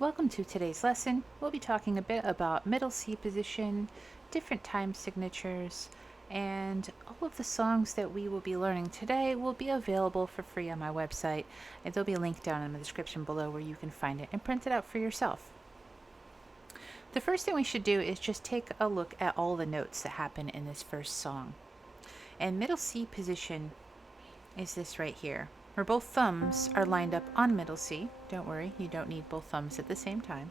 Welcome to today's lesson. We'll be talking a bit about middle C position, different time signatures, and all of the songs that we will be learning today will be available for free on my website, and there'll be a link down in the description below where you can find it and print it out for yourself. The first thing we should do is just take a look at all the notes that happen in this first song. And middle C position is this right here, where both thumbs are lined up on middle C. Don't worry, you don't need both thumbs at the same time.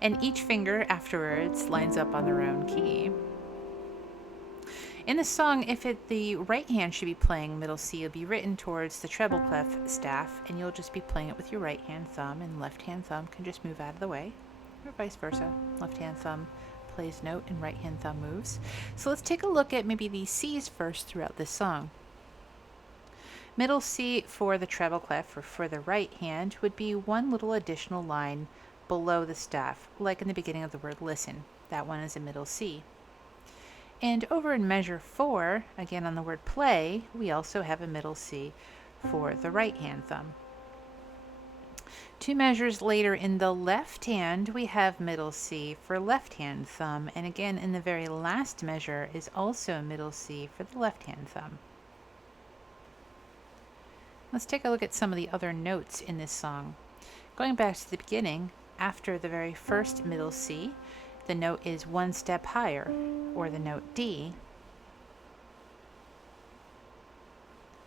And each finger afterwards lines up on their own key. In the song, the right hand should be playing middle C, it'll be written towards the treble clef staff, and you'll just be playing it with your right hand thumb, and left hand thumb can just move out of the way, or vice versa. Left hand thumb plays note and right hand thumb moves. So let's take a look at maybe these C's first throughout this song. Middle C for the treble clef, or for the right hand, would be one little additional line below the staff, like in the beginning of the word listen. That one is a middle C. And over in measure 4, again on the word play, we also have a middle C for the right hand thumb. 2 measures later in the left hand, we have middle C for left hand thumb, and again in the very last measure is also a middle C for the left hand thumb. Let's take a look at some of the other notes in this song. Going back to the beginning, after the very first middle C, the note is one step higher, or the note D.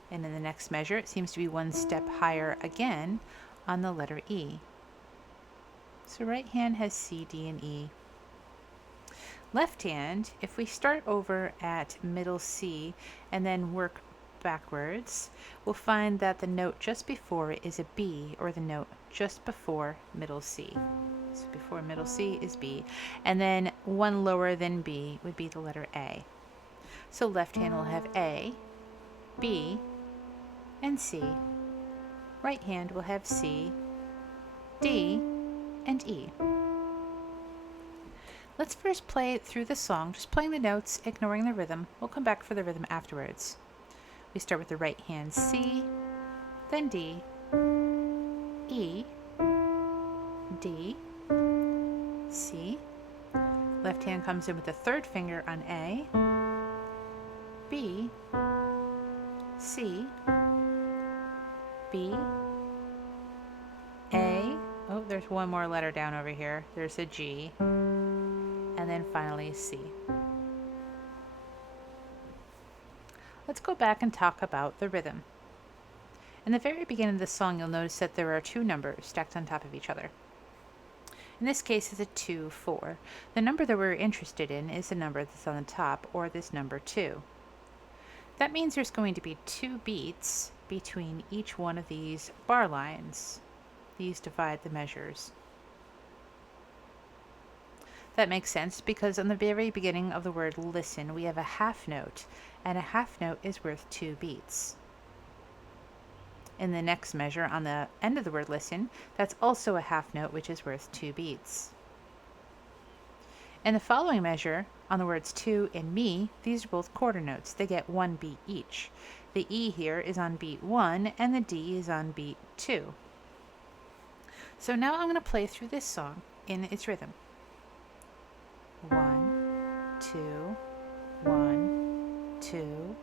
And in the next measure, it seems to be one step higher again on the letter E. So right hand has C, D, and E. Left hand, if we start over at middle C and then work backwards, we'll find that the note just before it is a B, or the note just before middle C. So before middle C is B, and then one lower than B would be the letter A. So left hand will have A, B, and C. Right hand will have C, D, and E. Let's first play through the song, just playing the notes, ignoring the rhythm. We'll come back for the rhythm afterwards. We start with the right hand C, then D, E, D, C. Left hand comes in with the third finger on A, B, C, B, A. Oh, there's one more letter down over here. There's a G, and then finally C. Let's go back and talk about the rhythm. In the very beginning of the song, you'll notice that there are 2 numbers stacked on top of each other. In this case, it's a 2, 4. The number that we're interested in is the number that's on the top, or this number 2. That means there's going to be 2 beats between each one of these bar lines. These divide the measures. That makes sense because on the very beginning of the word listen, we have a half note, and a half note is worth 2 beats. In the next measure on the end of the word listen, that's also a half note, which is worth 2 beats. In the following measure, on the words to and me, these are both quarter notes. They get 1 beat each. The E here is on beat 1, and the D is on beat 2. So now I'm going to play through this song in its rhythm. 1, 2, 1, 2,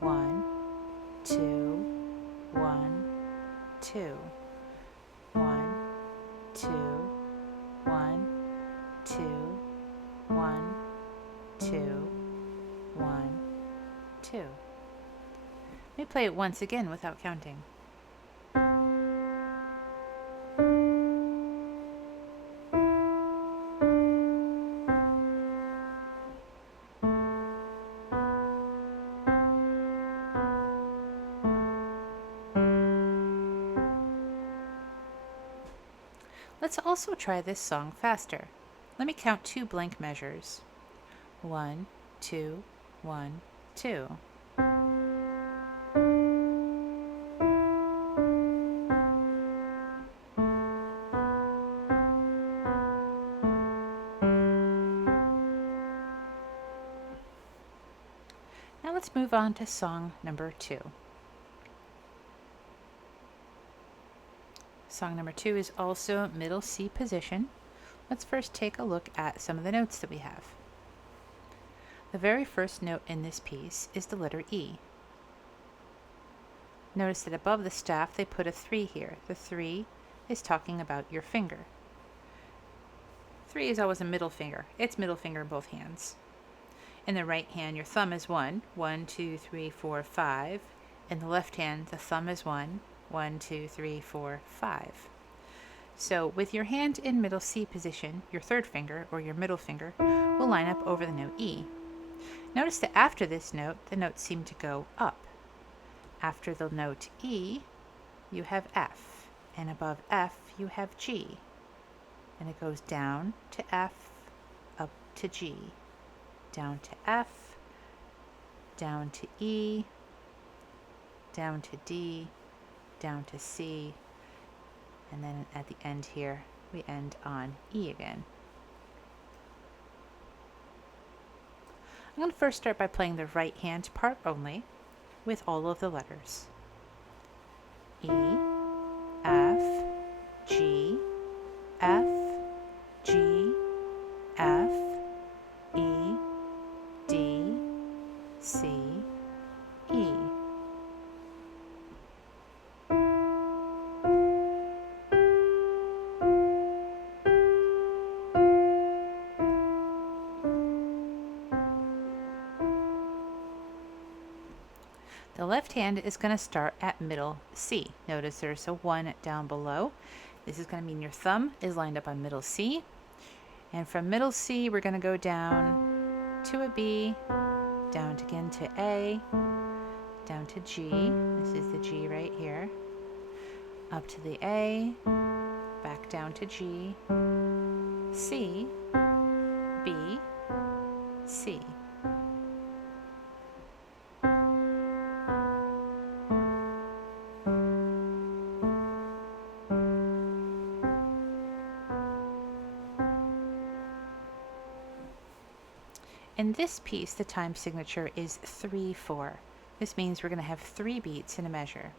1, 2, 1, 2, 1, 2, 1, 2, 1, 2, 1, 2. Let me play it once again without counting. Let's also try this song faster. Let me count 2 blank measures. 1, 2, 1, 2. Now let's move on to song number 2. Song number 2 is also middle C position. Let's first take a look at some of the notes that we have. The very first note in this piece is the letter E. Notice that above the staff they put a 3 here. The 3 is talking about your finger. 3 is always a middle finger. It's middle finger in both hands. In the right hand, your thumb is 1. 1, 2, 3, 4, 5. In the left hand, the thumb is 1. 1, 2, 3, 4, 5. So with your hand in middle C position, your third finger, or your middle finger, will line up over the note E. Notice that after this note, the notes seem to go up. After the note E, you have F, and above F, you have G. And it goes down to F, up to G, down to F, down to E, down to D, down to C, and then at the end here, we end on E again. I'm going to first start by playing the right hand part only with all of the letters. E, F, G, F, G, F, E, D, C, E. The left hand is going to start at middle C. Notice there's a 1 down below. This is going to mean your thumb is lined up on middle C. And from middle C, we're going to go down to a B, down again to A, down to G. This is the G right here. Up to the A, back down to G, C, B, C. In this piece, the time signature is 3/4. This means we're going to have 3 beats in a measure.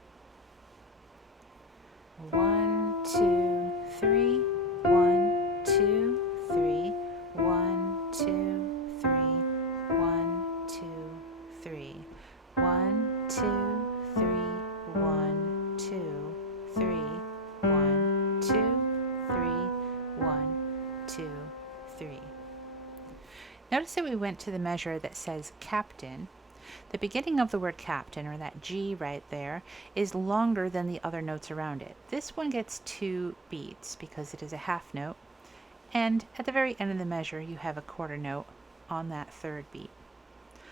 1, 2, 3, 1, 2, 3, 1, 2, 3, 1, 2, 3, 1, 2, 3, 1, 2, 3, 1, 2, 3, 1, 2, 3. Notice that we went to the measure that says captain. The beginning of the word captain, or that G right there, is longer than the other notes around it. This one gets 2 beats because it is a half note. And at the very end of the measure, you have a quarter note on that third beat.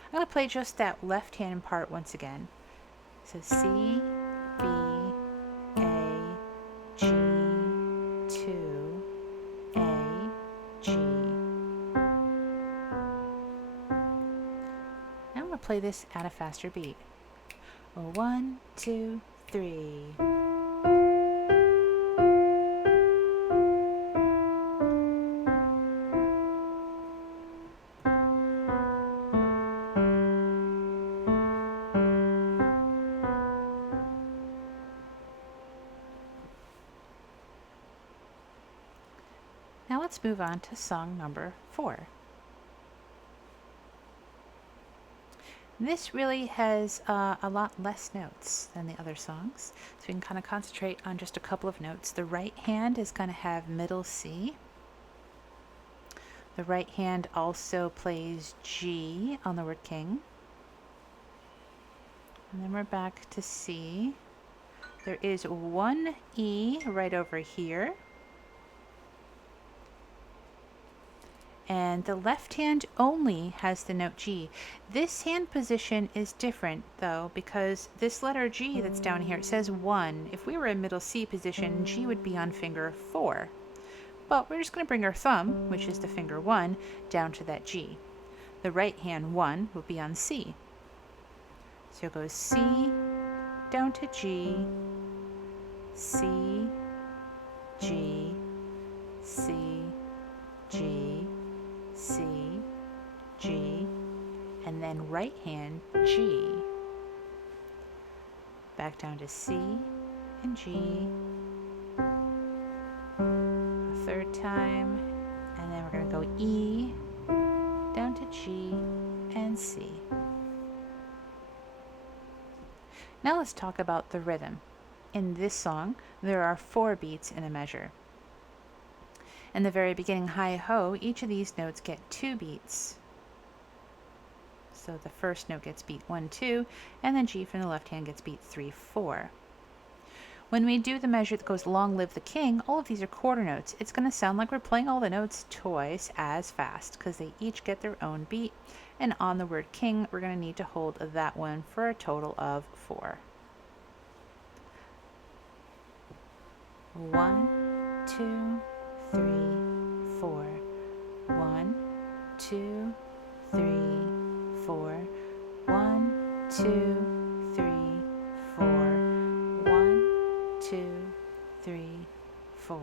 I'm going to play just that left hand part once again. So C, B, A, G, 2, A, G. Play this at a faster beat. 1, 2, 3. Now let's move on to song number 4. This really has a lot less notes than the other songs, so we can kind of concentrate on just a couple of notes. The right hand is going to have middle C. The right hand also plays G on the word king. And then we're back to C. There is 1 E right over here. And the left hand only has the note G. This hand position is different though, because this letter G that's down here, it says 1. If we were in middle C position, G would be on finger 4. But we're just going to bring our thumb, which is the finger 1, down to that G. The right hand 1 will be on C. So it goes C, down to G, C, G, C, G, C, G, and then right hand G. Back down to C and G, time. And then we're going to go E, down to G, and C. Now let's talk about the rhythm. In this song, there are 4 beats in a measure. In the very beginning, hi-ho, each of these notes get 2 beats. So the first note gets beat 1, 2, and then G from the left hand gets beat 3, 4. When we do the measure that goes long live the king, all of these are quarter notes. It's going to sound like we're playing all the notes twice as fast because they each get their own beat. And on the word king, we're going to need to hold that one for a total of 4. 1, 2, 3, 4. 1, 2, 3, 4. 1, 2, 3, 4. 1, 2, 3, 4.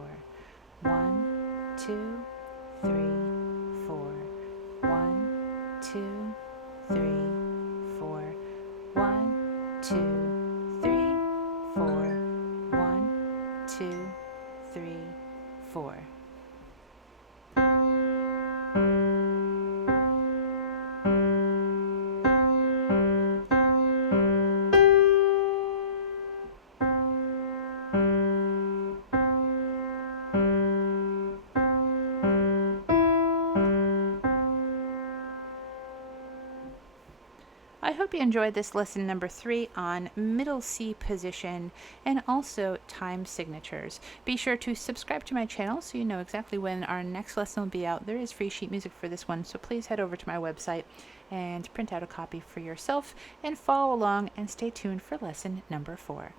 1, 2, 3, 4. 1, 2, 3, 4. 1, 2, 3, 4. 1, 2, 3, 4. I hope you enjoyed this lesson number 3 on middle C position and also time signatures. Be sure to subscribe to my channel so you know exactly when our next lesson will be out. There is free sheet music for this one, so please head over to my website and print out a copy for yourself and follow along and stay tuned for lesson number 4.